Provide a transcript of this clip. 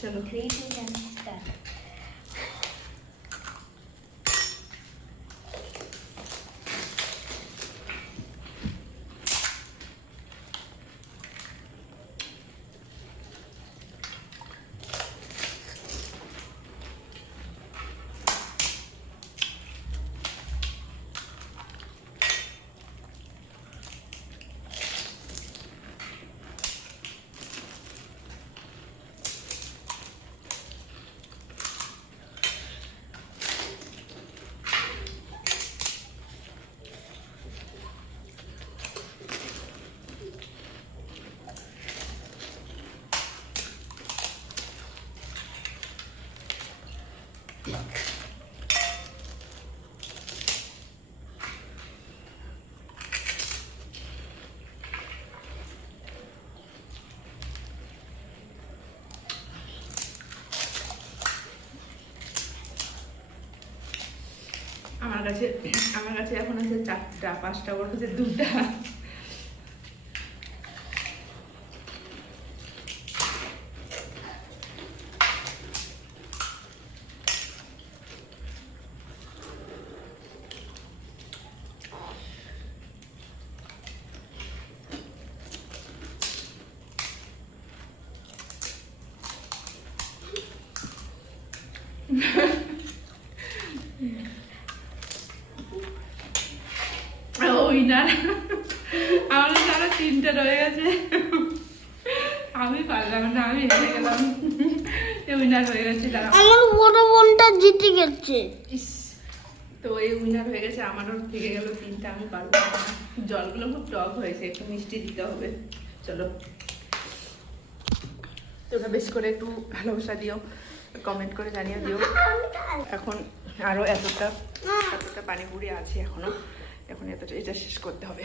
চলো 3 2 1 স্টার্ট। আমার কাছে এখন আছে 4টা 5টা, ওর কাছে 2টা। উইনার আমাদের সারা 3টা রয়ে গেছে। আমি পারলাম না, আমি হেরে গেলাম। উইনার হয়ে গেছে তারা। আমার বড় বোনটা জিতে গেছে। ইস, তো এই উইনার হয়ে গেছে, আমারও থেকে গেল 3টা। আমি পারবো না, জলগুলো খুব টক হয়েছে, একটু মিষ্টি দিতে হবে। চলো, তোমরা বেশ করে একটু ভালোবাসা দিও, কমেন্ট করে জানিয়ে দিও। এখন আরো এতটা পানিপুরি আছে এখনো, এখন এটা শেষ করতে হবে।